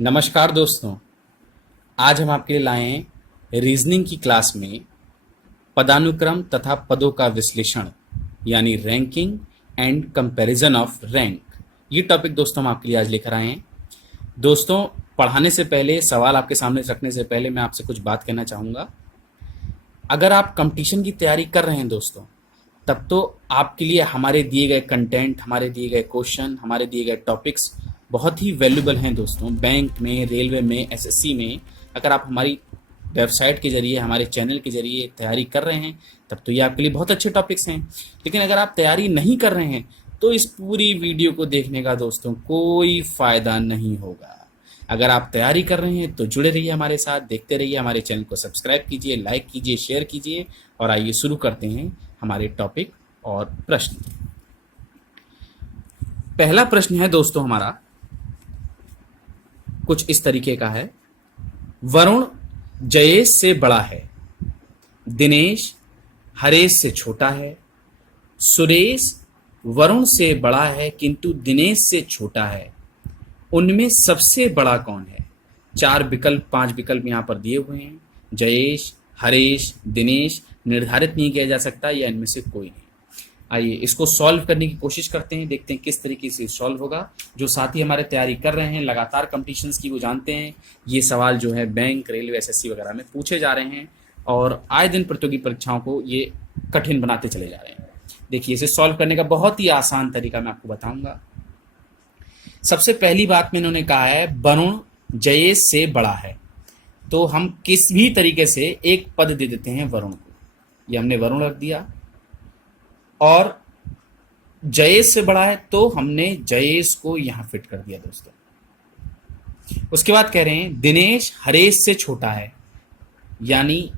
नमस्कार दोस्तों। आज हम आपके लिए लाए हैं रीजनिंग की क्लास में पदानुक्रम तथा पदों का विश्लेषण यानी ranking and comparison of rank. ये टॉपिक दोस्तों हम आपके लिए आज लेकर आए हैं। दोस्तों, पढ़ाने से पहले, सवाल आपके सामने रखने से पहले मैं आपसे कुछ बात कहना चाहूँगा। अगर आप कंपटीशन की तैयारी कर रहे हैं दोस्तों, तब तो आपके लिए हमारे दिए गए कंटेंट, हमारे दिए गए क्वेश्चन, हमारे दिए गए टॉपिक्स बहुत ही वैल्यूबल हैं दोस्तों। बैंक में, रेलवे में, एसएससी में अगर आप हमारी वेबसाइट के जरिए, हमारे चैनल के जरिए तैयारी कर रहे हैं, तब तो ये आपके लिए बहुत अच्छे टॉपिक्स हैं। लेकिन अगर आप तैयारी नहीं कर रहे हैं तो इस पूरी वीडियो को देखने का दोस्तों कोई फ़ायदा नहीं होगा। अगर आप तैयारी कर रहे हैं तो जुड़े रहिए हमारे साथ, देखते रहिए, हमारे चैनल को सब्सक्राइब कीजिए, लाइक कीजिए, शेयर कीजिए। और आइए शुरू करते हैं हमारे टॉपिक और प्रश्न। पहला प्रश्न है दोस्तों हमारा कुछ इस तरीके का है। वरुण जयेश से बड़ा है, दिनेश हरेश से छोटा है, सुरेश वरुण से बड़ा है किंतु दिनेश से छोटा है, उनमें सबसे बड़ा कौन है? 4 विकल्प, 5 विकल्प यहां पर दिए हुए हैं। जयेश, हरेश, दिनेश निर्धारित नहीं किया जा सकता या इनमें से कोई नहीं। आइए इसको सॉल्व करने की कोशिश करते हैं, देखते हैं किस तरीके से सॉल्व होगा। जो साथी हमारे तैयारी कर रहे हैं लगातार कंपटीशंस की, वो जानते हैं ये सवाल जो है बैंक, रेलवे, एसएससी वगैरह में पूछे जा रहे हैं और आए दिन प्रतियोगी परीक्षाओं को ये कठिन बनाते चले जा रहे हैं। देखिए, इसे सॉल्व करने का बहुत ही आसान तरीका मैं आपको बताऊंगा। सबसे पहली बात में इन्होंने कहा है वरुण जयेश से बड़ा है, तो हम किस भी तरीके से एक पद दे देते हैं वरुण को। ये हमने वरुण रख दिया। और जयेश से बड़ा है तो हमने जयेश को यहां फिट कर दिया दोस्तों। उसके बाद कह रहे हैं दिनेश हरेश से छोटा है, यानी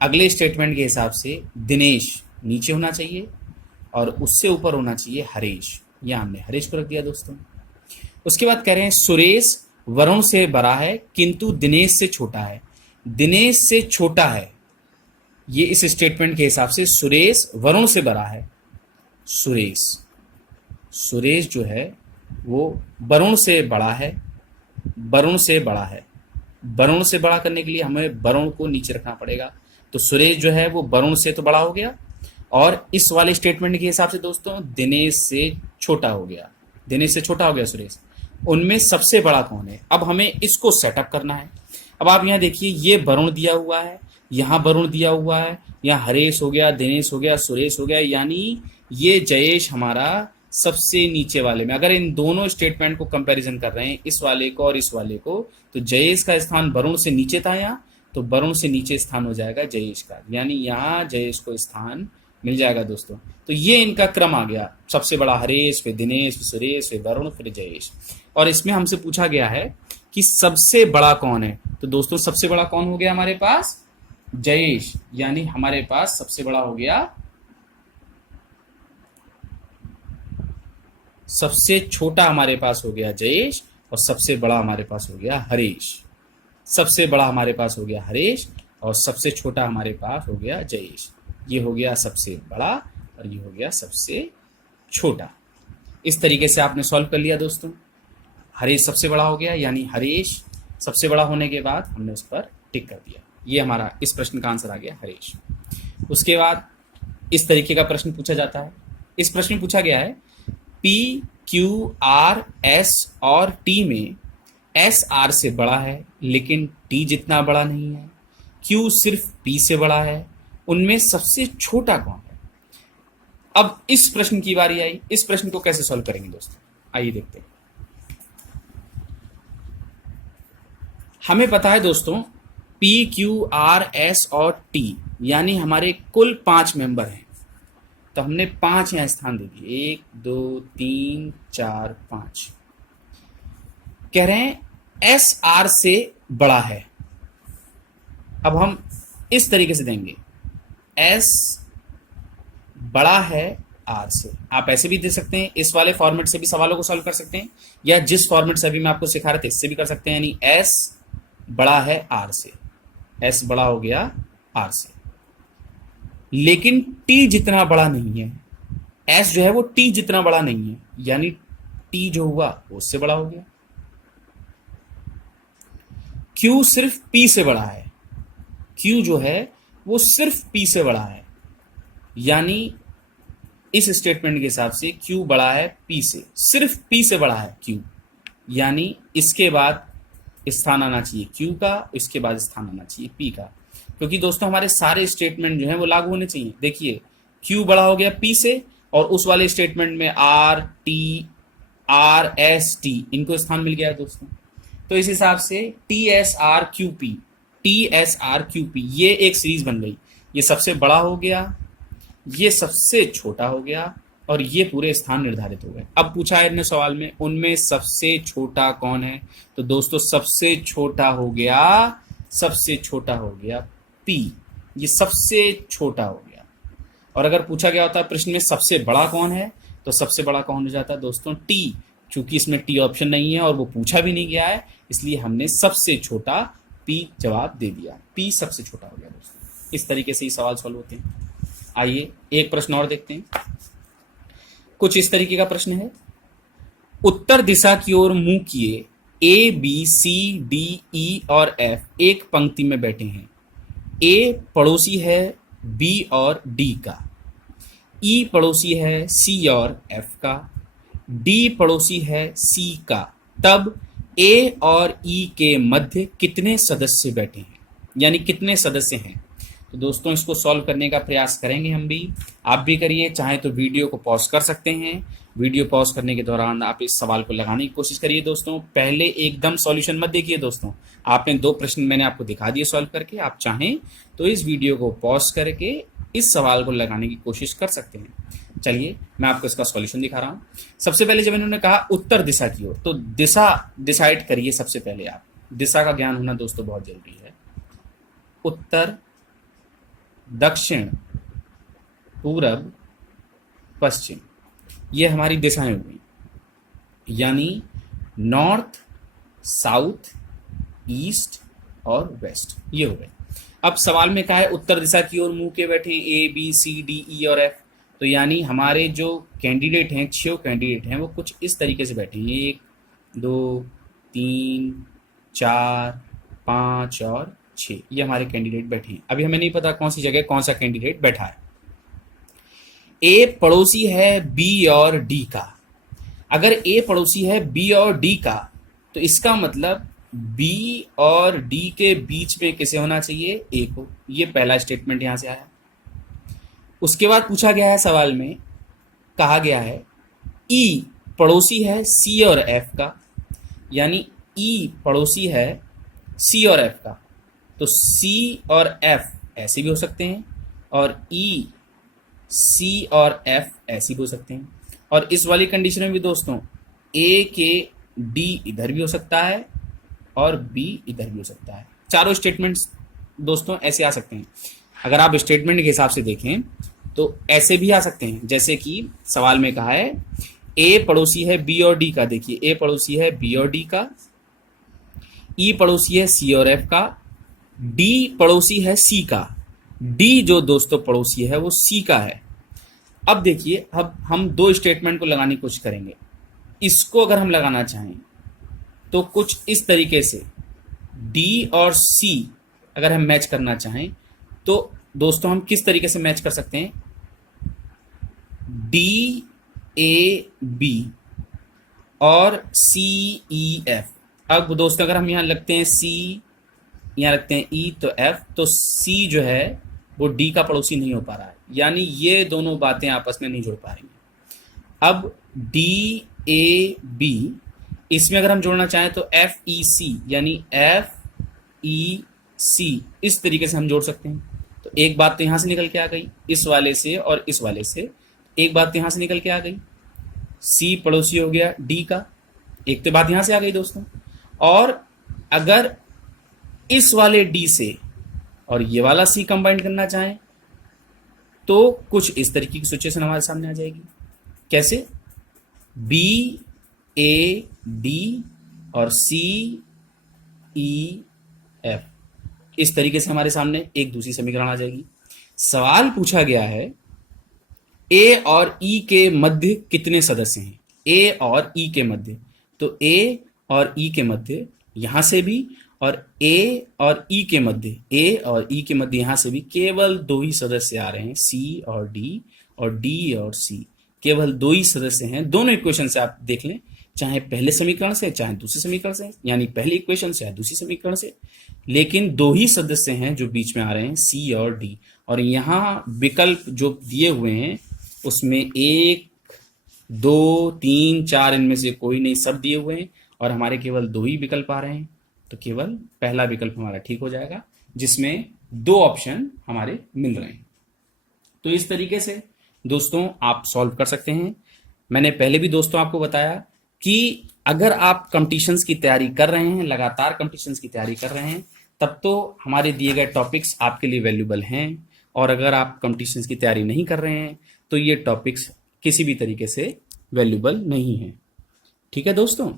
अगले स्टेटमेंट के हिसाब से दिनेश नीचे होना चाहिए और उससे ऊपर होना चाहिए हरेश। यहां हमने हरेश को रख दिया दोस्तों। उसके बाद कह रहे हैं सुरेश वरुण से बड़ा है किंतु दिनेश से छोटा है। दिनेश से छोटा है, ये इस स्टेटमेंट के हिसाब से सुरेश वरुण से बड़ा है। सुरेश जो है वो वरुण से बड़ा है, वरुण से बड़ा है। वरुण से बड़ा करने के लिए हमें वरुण को नीचे रखना पड़ेगा, तो सुरेश जो है वो वरुण से तो बड़ा हो गया और इस वाले स्टेटमेंट के हिसाब से दोस्तों दिनेश से छोटा हो गया। दिनेश से छोटा हो गया सुरेश। उनमें सबसे बड़ा कौन है? अब हमें इसको सेटअप करना है। अब आप यहाँ देखिए, ये वरुण दिया हुआ है, यहाँ वरुण दिया हुआ है, यहाँ हरेश हो गया, दिनेश हो गया, सुरेश हो गया, यानी ये जयेश हमारा सबसे नीचे वाले में। अगर इन दोनों स्टेटमेंट को कंपैरिजन कर रहे हैं, इस वाले को और इस वाले को, तो जयेश का स्थान वरुण से नीचे था यहाँ, तो वरुण से नीचे स्थान हो जाएगा जयेश का, यानी यहाँ जयेश को स्थान मिल जाएगा दोस्तों। तो ये इनका क्रम आ गया, सबसे बड़ा हरेश, फिर दिनेश, फिर सुरेश, फिर वरुण, फिर जयेश। और इसमें हमसे पूछा गया है कि सबसे बड़ा कौन है, तो दोस्तों सबसे बड़ा कौन हो गया हमारे पास? जयेश, यानी हमारे पास सबसे बड़ा हो गया, सबसे छोटा हमारे पास हो गया जयेश और सबसे बड़ा हमारे पास हो गया हरेश। सबसे बड़ा हमारे पास हो गया हरेश और सबसे छोटा हमारे पास हो गया जयेश। ये हो गया सबसे बड़ा और ये हो गया सबसे छोटा। इस तरीके से आपने सॉल्व कर लिया दोस्तों। हरेश सबसे बड़ा हो गया, यानी हरेश सबसे बड़ा होने के बाद हमने उस पर टिक कर दिया। ये हमारा इस प्रश्न का आंसर आ गया हरेश। उसके बाद इस तरीके का प्रश्न पूछा जाता है। इस प्रश्न में पूछा गया है पी, क्यू, आर, एस और टी में एस आर से बड़ा है लेकिन टी जितना बड़ा नहीं है, क्यू सिर्फ पी से बड़ा है, उनमें सबसे छोटा कौन है? अब इस प्रश्न की बारी आई। इस प्रश्न को कैसे सॉल्व करेंगे दोस्तों, आइए देखते हैं। हमें पता है दोस्तों पी, क्यू, आर, एस और टी यानी हमारे कुल 5 मेंबर हैं, तो हमने 5 यहां स्थान दे दिए। 1 2 3 4 5। कह रहे हैं एस आर से बड़ा है। अब हम इस तरीके से देंगे, एस बड़ा है आर से। आप ऐसे भी दे सकते हैं, इस वाले फॉर्मेट से भी सवालों को सॉल्व कर सकते हैं, या जिस फॉर्मेट से अभी मैं आपको सिखा रहा था इससे भी कर सकते हैं। यानी एस बड़ा है आर से, एस बड़ा हो गया आर से, लेकिन टी जितना बड़ा नहीं है। एस जो है वो टी जितना बड़ा नहीं है, यानी टी जो हुआ वो उससे बड़ा हो गया। Q सिर्फ P से बड़ा है, Q जो है वो सिर्फ P से बड़ा है, यानी इस स्टेटमेंट के हिसाब से Q बड़ा है P से, सिर्फ P से बड़ा है Q, यानी इसके बाद स्थान आना चाहिए Q का, इसके बाद स्थान आना चाहिए P का, क्योंकि दोस्तों हमारे सारे स्टेटमेंट जो हैं वो लागू होने चाहिए। देखिए Q बड़ा हो गया P से, और उस वाले स्टेटमेंट में R T R S T इनको स्थान मिल गया है दोस्तों। तो इस हिसाब से T S R Q P, T S R Q P ये एक सीरीज बन गई। ये सबसे बड़ा हो गया, ये सबसे छोटा हो गया, और ये पूरे स्थान निर्धारित हो गए। अब पूछा है इन्होंने सवाल में उनमें सबसे छोटा कौन है, तो दोस्तों सबसे छोटा हो गया, सबसे छोटा हो गया P, ये सबसे छोटा हो गया। और अगर पूछा गया होता प्रश्न में सबसे बड़ा कौन है, तो सबसे बड़ा कौन हो जाता है दोस्तों T, क्योंकि इसमें T ऑप्शन नहीं है और वो पूछा भी नहीं गया है, इसलिए हमने सबसे छोटा P जवाब दे दिया, P सबसे छोटा हो गया दोस्तों। इस तरीके से ही सवाल सॉल्व होते हैं। आइए एक प्रश्न और देखते हैं। कुछ इस तरीके का प्रश्न है, उत्तर दिशा की ओर मुंह किए A B C D E और F एक पंक्ति में बैठे हैं। A पड़ोसी है B और D का, E पड़ोसी है C और F का, D पड़ोसी है C का, तब A और E के मध्य कितने सदस्य बैठे हैं, यानी कितने सदस्य हैं। तो दोस्तों इसको सॉल्व करने का प्रयास करेंगे हम भी, आप भी करिए, चाहे तो वीडियो को पॉज कर सकते हैं। वीडियो पॉज करने के दौरान आप इस सवाल को लगाने की कोशिश करिए दोस्तों। पहले एकदम सॉल्यूशन मत देखिए दोस्तों, आपने 2 प्रश्न मैंने आपको दिखा दिए सॉल्व करके, आप चाहें तो इस वीडियो को पॉज करके इस सवाल को लगाने की कोशिश कर सकते हैं। चलिए मैं आपको इसका सॉल्यूशन दिखा रहा हूँ। सबसे पहले जब इन्होंने कहा उत्तर दिशा की ओर, तो दिशा डिसाइड करिए। सबसे पहले आप दिशा का ज्ञान होना दोस्तों बहुत जरूरी है। उत्तर, दक्षिण, पूरब, पश्चिम, ये हमारी दिशाएं हुई, यानी नॉर्थ, साउथ, ईस्ट और वेस्ट, ये हो गए। अब सवाल में कहा है उत्तर दिशा की ओर मुंह के बैठे A B C D E और F, तो यानी हमारे जो कैंडिडेट हैं, 6 कैंडिडेट हैं, वो कुछ इस तरीके से बैठे हैं, 1 2 3 4 5 और 6, ये हमारे कैंडिडेट बैठे हैं। अभी हमें नहीं पता कौन सी जगह कौन सा कैंडिडेट बैठा है। A पड़ोसी है B और D का। अगर A पड़ोसी है B और D का, तो इसका मतलब B और D के बीच में किसे होना चाहिए, A को। ये पहला स्टेटमेंट यहां से आया। उसके बाद पूछा गया है सवाल में, कहा गया है E पड़ोसी है C और F का, यानी E पड़ोसी है C और F का, तो C और F ऐसे भी हो सकते हैं, और E C और F ऐसे भी हो सकते हैं। और इस वाली कंडीशन में भी दोस्तों A के D इधर भी हो सकता है और B इधर भी हो सकता है। चारों स्टेटमेंट्स दोस्तों ऐसे आ सकते हैं। अगर आप स्टेटमेंट के हिसाब से देखें तो ऐसे भी आ सकते हैं, जैसे कि सवाल में कहा है A पड़ोसी है B और D का। देखिए A पड़ोसी है B और D का, E पड़ोसी है C और F का, D पड़ोसी है C का। D जो दोस्तों पड़ोसी है वो C का है। अब देखिए, अब हम 2 स्टेटमेंट को लगाने की कोशिश करेंगे। इसको अगर हम लगाना चाहें तो कुछ इस तरीके से D और C अगर हम मैच करना चाहें तो दोस्तों हम किस तरीके से मैच कर सकते हैं, D A B और C E F। अब दोस्तों अगर हम यहाँ लगते हैं C, यहाँ रखते हैं E, तो F, तो C जो है वो D का पड़ोसी नहीं हो पा रहा है, यानी ये दोनों बातें आपस में नहीं जुड़ पा रही हैं। अब D A B, इसमें अगर हम जोड़ना चाहें तो F E C, यानी F E C, इस तरीके से हम जोड़ सकते हैं। तो एक बात तो यहाँ से निकल के आ गई, इस वाले से और इस वाले से एक बात तो यहाँ से निकल के आ गई, C पड़ोसी हो गया D का, एक तो बात यहाँ से आ गई दोस्तों। और अगर इस वाले D से और ये वाला C कंबाइन करना चाहें तो कुछ इस तरीके की सिचुएशन हमारे सामने आ जाएगी। कैसे, B A D और C E F, इस तरीके से हमारे सामने एक दूसरी समीकरण आ जाएगी। सवाल पूछा गया है A और E के मध्य कितने सदस्य हैं। A और E के मध्य, तो A और E के मध्य यहां से भी और ए और ई के मध्य, ए और ई के मध्य यहां से भी केवल दो ही सदस्य आ रहे हैं, सी और डी और सी, केवल दो ही सदस्य हैं। दोनों इक्वेशन से आप देख लें, चाहे पहले समीकरण से चाहे दूसरे समीकरण से, यानी पहले इक्वेशन से या दूसरी समीकरण से, लेकिन दो ही सदस्य हैं जो बीच में आ रहे हैं, सी और डी। और यहाँ विकल्प जो दिए हुए हैं उसमें 1, 2, 3, 4 इनमें से कोई नहीं, सब दिए हुए हैं और हमारे केवल दो ही विकल्प आ रहे हैं, तो केवल पहला विकल्प हमारा ठीक हो जाएगा, जिसमें दो ऑप्शन हमारे मिल रहे हैं। तो इस तरीके से दोस्तों आप सॉल्व कर सकते हैं। मैंने पहले भी दोस्तों आपको बताया कि अगर आप कंपटीशंस की तैयारी कर रहे हैं, लगातार कंपटीशंस की तैयारी कर रहे हैं, तब तो हमारे दिए गए टॉपिक्स आपके लिए वैल्यूबल हैं। और अगर आप कंपटीशंस की तैयारी नहीं कर रहे हैं तो ये टॉपिक्स किसी भी तरीके से वैल्यूबल नहीं है। ठीक है दोस्तों,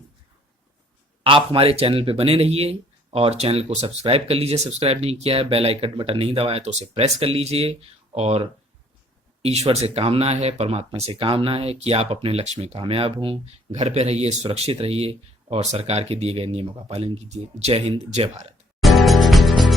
आप हमारे चैनल पे बने रहिए और चैनल को सब्सक्राइब कर लीजिए, सब्सक्राइब नहीं किया है, बेल आइकन बटन नहीं दबाया तो उसे प्रेस कर लीजिए। और ईश्वर से कामना है, परमात्मा से कामना है कि आप अपने लक्ष्य में कामयाब हों, घर पे रहिए, सुरक्षित रहिए और सरकार के दिए गए नियमों का पालन कीजिए। जय हिंद, जय भारत।